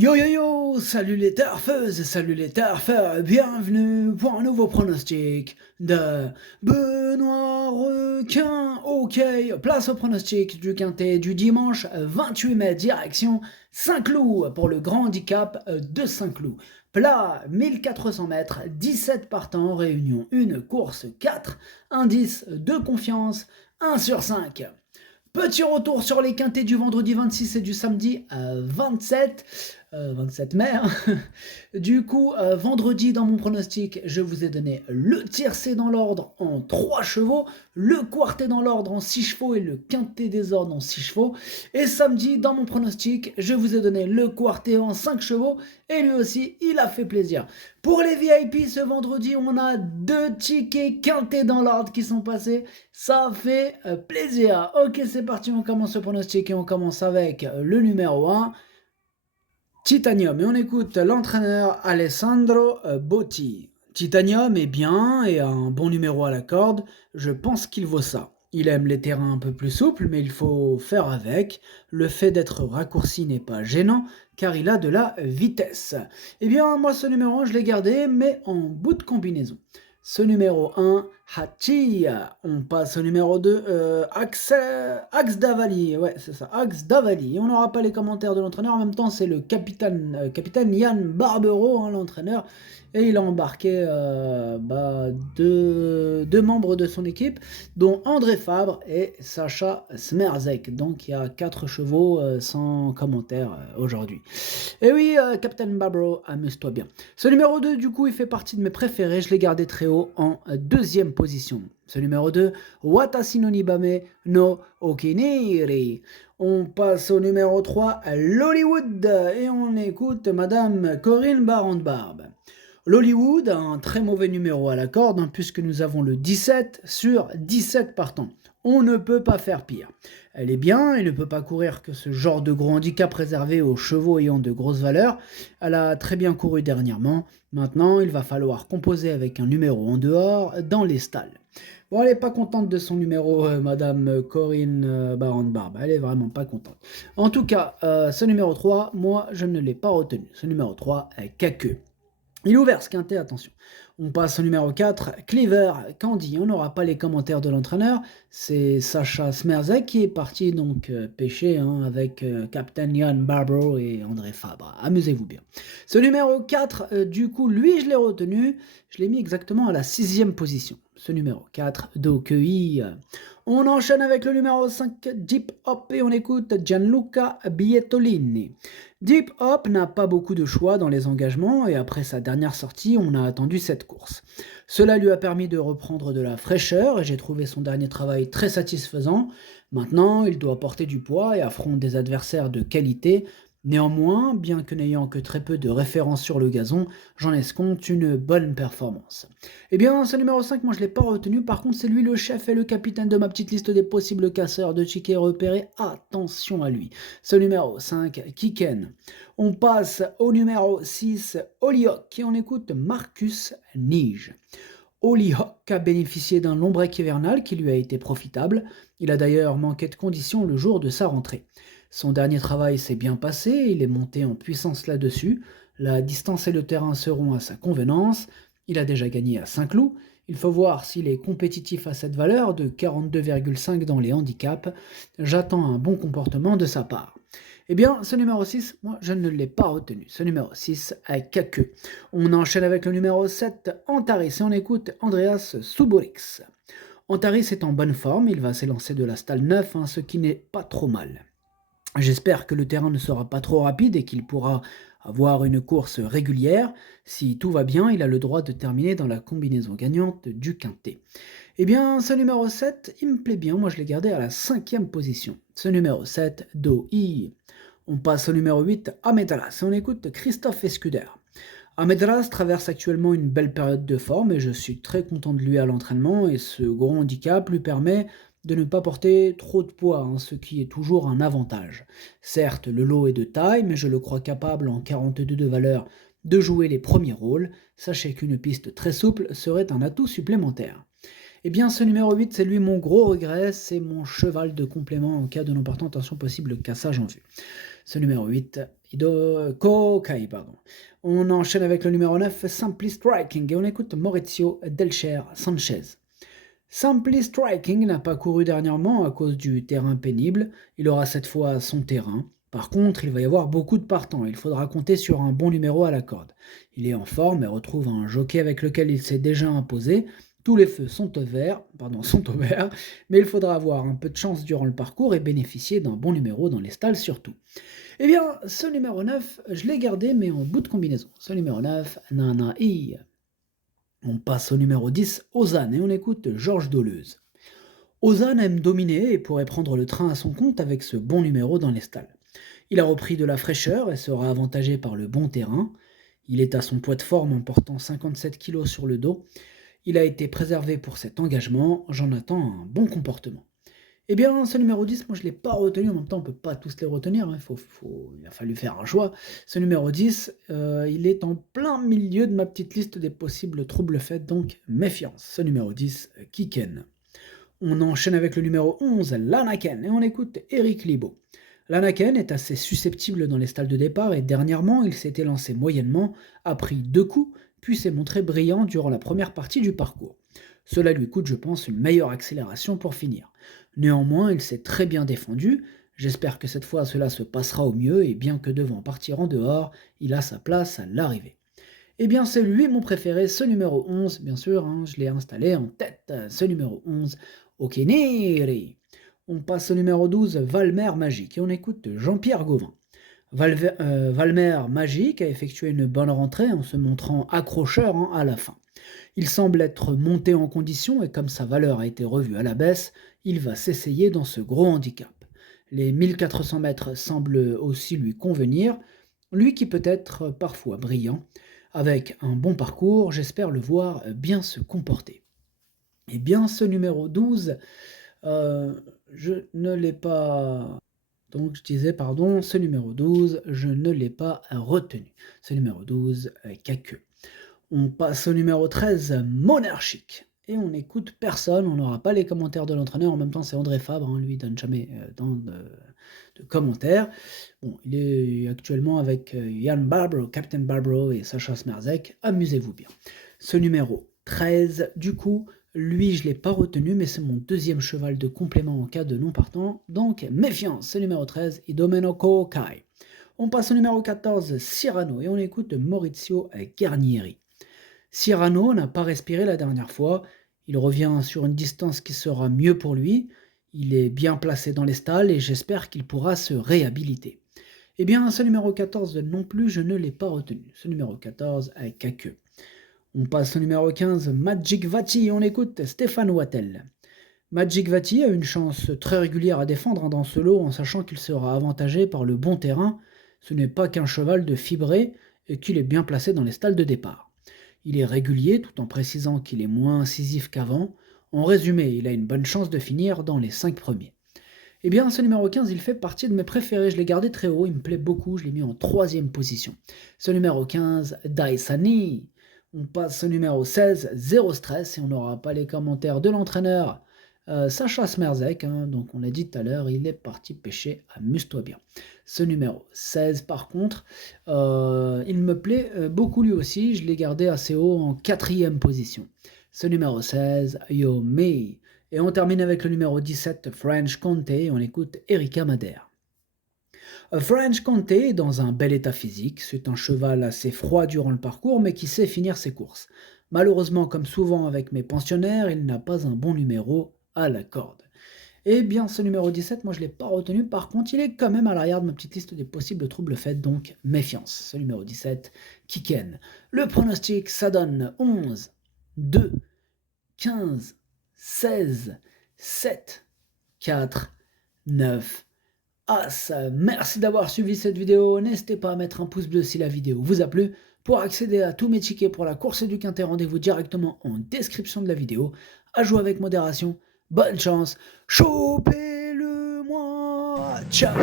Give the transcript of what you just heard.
Yo yo yo, salut les turfeuses, salut les turfeurs, bienvenue pour un nouveau pronostic de Benoît Requin. Ok, place au pronostic du quintet du dimanche 28 mai, direction Saint-Cloud pour le grand handicap de Saint-Cloud. Plat 1400 mètres, 17 partants, réunion 1, course 4, indice de confiance 1 sur 5. Petit retour sur les quintets du vendredi 26 et du samedi 27 mai. Du coup, vendredi, dans mon pronostic, je vous ai donné le tiercé dans l'ordre en 3 chevaux, le quartet dans l'ordre en 6 chevaux et le quintet des ordres en 6 chevaux. Et samedi, dans mon pronostic, je vous ai donné le quartet en 5 chevaux et lui aussi, il a fait plaisir. Pour les VIP, ce vendredi, on a 2 tickets quintés dans l'ordre qui sont passés. Ça fait plaisir. Ok, c'est parti, on commence le pronostic et on commence avec le numéro 1. Titanium, et on écoute l'entraîneur Alessandro Botti. Titanium est bien et a un bon numéro à la corde, je pense qu'il vaut ça. Il aime les terrains un peu plus souples, mais il faut faire avec. Le fait d'être raccourci n'est pas gênant, car il a de la vitesse. Eh bien, moi, ce numéro 1, je l'ai gardé, mais en bout de combinaison. Ce numéro 1, Hachi. On passe au numéro 2, Axe Davali. Ouais, c'est ça, Axe Davali. On n'aura pas les commentaires de l'entraîneur. En même temps, c'est le capitaine Yann Barbero, l'entraîneur. Et il a embarqué deux membres de son équipe, dont André Fabre et Sacha Smerzek. Donc il y a 4 chevaux sans commentaire aujourd'hui. Et oui, Captain Barbaro, amuse-toi bien. Ce numéro 2, du coup, il fait partie de mes préférés. Je l'ai gardé très haut en deuxième position. Ce numéro 2, Watashi no Nibame no Okiniri. On passe au numéro 3, l'Hollywood. Et on écoute Madame Corinne Barande-Barbe. L'Hollywood a un très mauvais numéro à la corde, puisque nous avons le 17 sur 17 partants. On ne peut pas faire pire. Elle est bien, elle ne peut pas courir que ce genre de gros handicap réservé aux chevaux ayant de grosses valeurs. Elle a très bien couru dernièrement. Maintenant, il va falloir composer avec un numéro en dehors dans les stalles. Bon, elle n'est pas contente de son numéro, Madame Corinne Barande-Barbe. Elle est vraiment pas contente. En tout cas, ce numéro 3, moi, je ne l'ai pas retenu. Ce numéro 3, Caqueux. Il est ouvert ce quintet, attention. On passe au numéro 4, Cleaver Candy. On n'aura pas les commentaires de l'entraîneur. C'est Sacha Smerzek qui est parti donc pêcher avec Captain Yann Barbaro et André Fabre. Amusez-vous bien. Ce numéro 4, du coup, lui, je l'ai retenu. Je l'ai mis exactement à la 6e position. Ce numéro 4, Dokei. On enchaîne avec le numéro 5, Deep Hop, et on écoute Gianluca Bietolini. Deep Hop n'a pas beaucoup de choix dans les engagements et après sa dernière sortie, on a attendu cette course. Cela lui a permis de reprendre de la fraîcheur et j'ai trouvé son dernier travail très satisfaisant. Maintenant, il doit porter du poids et affronte des adversaires de qualité. Néanmoins, bien que n'ayant que très peu de références sur le gazon, j'en escompte une bonne performance. Eh bien, ce numéro 5, moi je ne l'ai pas retenu, par contre c'est lui le chef et le capitaine de ma petite liste des possibles casseurs de tickets repérés, attention à lui. Ce numéro 5, Kiken. On passe au numéro 6, Hollyhock, et on écoute Marcus Nige. Hollyhock a bénéficié d'un long break hivernal qui lui a été profitable, il a d'ailleurs manqué de conditions le jour de sa rentrée. Son dernier travail s'est bien passé, il est monté en puissance là-dessus, la distance et le terrain seront à sa convenance, il a déjà gagné à Saint-Cloud, il faut voir s'il est compétitif à cette valeur de 42,5 dans les handicaps, j'attends un bon comportement de sa part. Eh bien, ce numéro 6, moi je ne l'ai pas retenu, ce numéro 6 à Caqueux. On enchaîne avec le numéro 7, Antaris, et on écoute Andreas Suborix. Antaris est en bonne forme, il va s'élancer de la stalle 9, ce qui n'est pas trop mal. J'espère que le terrain ne sera pas trop rapide et qu'il pourra avoir une course régulière. Si tout va bien, il a le droit de terminer dans la combinaison gagnante du quintet. Eh bien, ce numéro 7, il me plaît bien, moi je l'ai gardé à la 5e position. Ce numéro 7, Doi. On passe au numéro 8, Amedras, et on écoute Christophe Escuder. Amedras traverse actuellement une belle période de forme et je suis très content de lui à l'entraînement et ce gros handicap lui permet de ne pas porter trop de poids, ce qui est toujours un avantage. Certes, le lot est de taille, mais je le crois capable en 42 de valeur de jouer les premiers rôles. Sachez qu'une piste très souple serait un atout supplémentaire. Eh bien, ce numéro 8, c'est lui mon gros regret, c'est mon cheval de complément en cas de non portant attention possible cassage en vue. Ce numéro 8, Kokai, pardon. On enchaîne avec le numéro 9, Simply Striking, et on écoute Maurizio Delcher Sanchez. Simply Striking n'a pas couru dernièrement à cause du terrain pénible, il aura cette fois son terrain. Par contre, il va y avoir beaucoup de partants, il faudra compter sur un bon numéro à la corde. Il est en forme et retrouve un jockey avec lequel il s'est déjà imposé. Tous les feux sont au vert, mais il faudra avoir un peu de chance durant le parcours et bénéficier d'un bon numéro dans les stalles surtout. Eh bien, ce numéro 9, je l'ai gardé mais en bout de combinaison. Ce numéro 9, Nana I. On passe au numéro 10, Ozan, et on écoute Georges Doleuze. Ozan aime dominer et pourrait prendre le train à son compte avec ce bon numéro dans les stalles. Il a repris de la fraîcheur et sera avantagé par le bon terrain. Il est à son poids de forme en portant 57 kg sur le dos. Il a été préservé pour cet engagement, j'en attends un bon comportement. Eh bien, ce numéro 10, moi je ne l'ai pas retenu, en même temps on ne peut pas tous les retenir, hein. Il a fallu faire un choix. Ce numéro 10, il est en plein milieu de ma petite liste des possibles troubles faits, donc méfiance. Ce numéro 10, Kiken. On enchaîne avec le numéro 11, Lanaken, et on écoute Eric Libaud. Lanaken est assez susceptible dans les stalles de départ et dernièrement il s'était lancé moyennement, a pris 2 coups, puis s'est montré brillant durant la première partie du parcours. Cela lui coûte, je pense, une meilleure accélération pour finir. Néanmoins, il s'est très bien défendu. J'espère que cette fois cela se passera au mieux et bien que devant partir en dehors, il a sa place à l'arrivée. Eh bien, c'est lui mon préféré, ce numéro 11, bien sûr, hein, je l'ai installé en tête, ce numéro 11, Okeneri. On passe au numéro 12, Valmer Magique, et on écoute Jean-Pierre Gauvin. Valmer Magique a effectué une bonne rentrée en se montrant accrocheur à la fin. Il semble être monté en condition et comme sa valeur a été revue à la baisse, il va s'essayer dans ce gros handicap. Les 1400 mètres semblent aussi lui convenir, lui qui peut être parfois brillant. Avec un bon parcours, j'espère le voir bien se comporter. Eh bien, ce numéro 12, je ne l'ai pas... Donc je disais, pardon, ce numéro 12, je ne l'ai pas retenu. Ce numéro 12, Caqueux. On passe au numéro 13, Monarchique. Et on n'écoute personne, on n'aura pas les commentaires de l'entraîneur. En même temps, c'est André Fabre, lui, il donne jamais de commentaires. Bon, il est actuellement avec Jan Barbro, Captain Barbro et Sacha Smerzek. Amusez-vous bien. Ce numéro 13, du coup, lui, je ne l'ai pas retenu, mais c'est mon deuxième cheval de complément en cas de non partant. Donc, méfiance, ce numéro 13, Idomeno Kai. On passe au numéro 14, Cyrano, et on écoute Maurizio Guarnieri. Cyrano n'a pas respiré la dernière fois, il revient sur une distance qui sera mieux pour lui, il est bien placé dans les stalles et j'espère qu'il pourra se réhabiliter. Eh bien, ce numéro 14 non plus, je ne l'ai pas retenu. Ce numéro 14 avec Caqueux. On passe au numéro 15, Magic Vati, on écoute Stéphane Wattel. Magic Vati a une chance très régulière à défendre dans ce lot en sachant qu'il sera avantagé par le bon terrain. Ce n'est pas qu'un cheval de fibré et qu'il est bien placé dans les stalles de départ. Il est régulier tout en précisant qu'il est moins incisif qu'avant. En résumé, il a une bonne chance de finir dans les 5 premiers. Eh bien, ce numéro 15, il fait partie de mes préférés. Je l'ai gardé très haut, il me plaît beaucoup. Je l'ai mis en 3e position. Ce numéro 15, Daisani. On passe au numéro 16, Zéro Stress. Et on n'aura pas les commentaires de l'entraîneur Sacha Smerzek. Donc, on l'a dit tout à l'heure, il est parti pêcher. Amuse-toi bien. Ce numéro 16, par contre, il me plaît beaucoup lui aussi. Je l'ai gardé assez haut en 4e position. Ce numéro 16, Yo Me. Et on termine avec le numéro 17, French Comté, et on écoute Erika Madère. French Comté est dans un bel état physique, c'est un cheval assez froid durant le parcours, mais qui sait finir ses courses. Malheureusement, comme souvent avec mes pensionnaires, il n'a pas un bon numéro à la corde. Eh bien, ce numéro 17, moi je ne l'ai pas retenu, par contre, il est quand même à l'arrière de ma petite liste des possibles troubles faits, donc méfiance. Ce numéro 17, Kiken. Le pronostic, ça donne 11, 2, 15, 16, 7, 4, 9, As. Merci d'avoir suivi cette vidéo. N'hésitez pas à mettre un pouce bleu si la vidéo vous a plu. Pour accéder à tous mes tickets pour la course du Quintet, rendez-vous directement en description de la vidéo. À jouer avec modération. Bonne chance. Chopez-le-moi. Ciao.